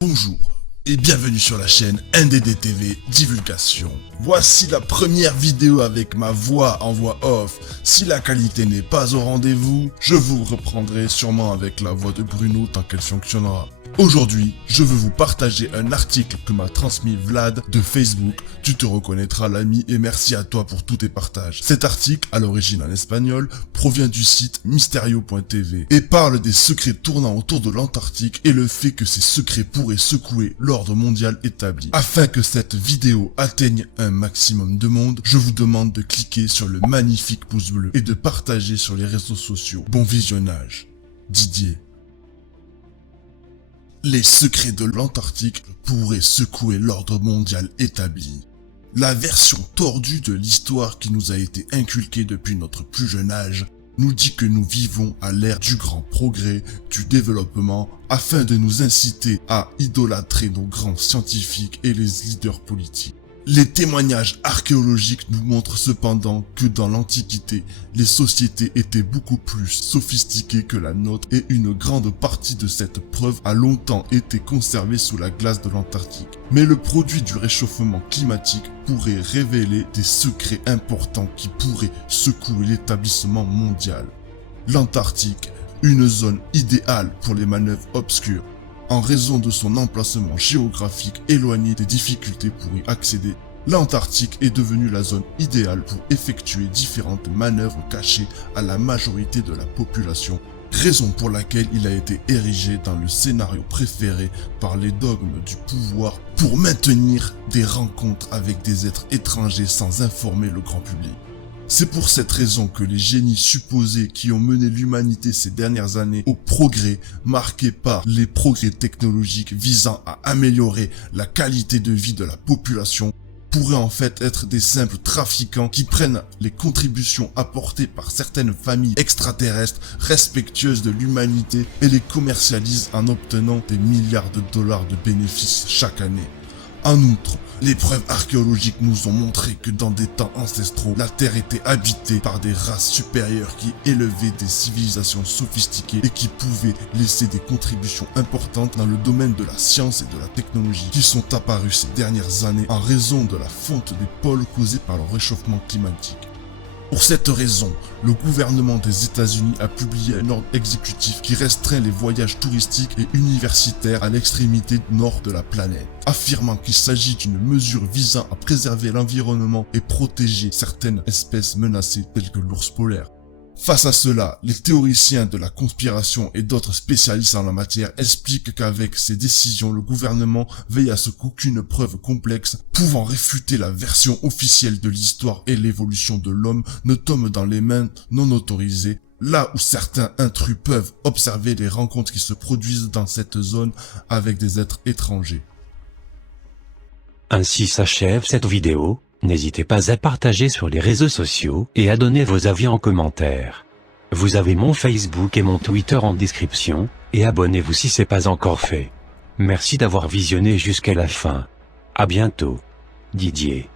Bonjour et bienvenue sur la chaîne NDD-TV Divulgation. Voici la première vidéo avec ma voix en voix off. Si la qualité n'est pas au rendez-vous, je vous reprendrai sûrement avec la voix de Bruno tant qu'elle fonctionnera. Aujourd'hui, je veux vous partager un article que m'a transmis Vlad de Facebook. Tu te reconnaîtras l'ami et merci à toi pour tous tes partages. Cet article, à l'origine en espagnol, provient du site Misterio.tv et parle des secrets tournant autour de l'Antarctique et le fait que ces secrets pourraient secouer l'ordre mondial établi. Afin que cette vidéo atteigne un maximum de monde, je vous demande de cliquer sur le magnifique pouce bleu et de partager sur les réseaux sociaux. Bon visionnage. Didier. Les secrets de l'Antarctique pourraient secouer l'ordre mondial établi. La version tordue de l'histoire qui nous a été inculquée depuis notre plus jeune âge nous dit que nous vivons à l'ère du grand progrès, du développement, afin de nous inciter à idolâtrer nos grands scientifiques et les leaders politiques. Les témoignages archéologiques nous montrent cependant que dans l'Antiquité, les sociétés étaient beaucoup plus sophistiquées que la nôtre et une grande partie de cette preuve a longtemps été conservée sous la glace de l'Antarctique. Mais le produit du réchauffement climatique pourrait révéler des secrets importants qui pourraient secouer l'établissement mondial. L'Antarctique, une zone idéale pour les manœuvres obscures. En raison de son emplacement géographique éloigné des difficultés pour y accéder, l'Antarctique est devenue la zone idéale pour effectuer différentes manœuvres cachées à la majorité de la population, raison pour laquelle il a été érigé dans le scénario préféré par les dogmes du pouvoir pour maintenir des rencontres avec des êtres étrangers sans informer le grand public. C'est pour cette raison que les génies supposés qui ont mené l'humanité ces dernières années au progrès, marqués par les progrès technologiques visant à améliorer la qualité de vie de la population, pourraient en fait être des simples trafiquants qui prennent les contributions apportées par certaines familles extraterrestres respectueuses de l'humanité et les commercialisent en obtenant des milliards de dollars de bénéfices chaque année. En outre, les preuves archéologiques nous ont montré que dans des temps ancestraux, la Terre était habitée par des races supérieures qui élevaient des civilisations sophistiquées et qui pouvaient laisser des contributions importantes dans le domaine de la science et de la technologie qui sont apparues ces dernières années en raison de la fonte des pôles causée par le réchauffement climatique. Pour cette raison, le gouvernement des États-Unis a publié un ordre exécutif qui restreint les voyages touristiques et universitaires à l'extrémité nord de la planète, affirmant qu'il s'agit d'une mesure visant à préserver l'environnement et protéger certaines espèces menacées telles que l'ours polaire. Face à cela, les théoriciens de la conspiration et d'autres spécialistes en la matière expliquent qu'avec ces décisions, le gouvernement veille à ce qu'aucune preuve complexe pouvant réfuter la version officielle de l'histoire et l'évolution de l'homme ne tombe dans les mains non autorisées, là où certains intrus peuvent observer les rencontres qui se produisent dans cette zone avec des êtres étrangers. Ainsi s'achève cette vidéo. N'hésitez pas à partager sur les réseaux sociaux et à donner vos avis en commentaire. Vous avez mon Facebook et mon Twitter en description, et abonnez-vous si c'est pas encore fait. Merci d'avoir visionné jusqu'à la fin. À bientôt. Didier.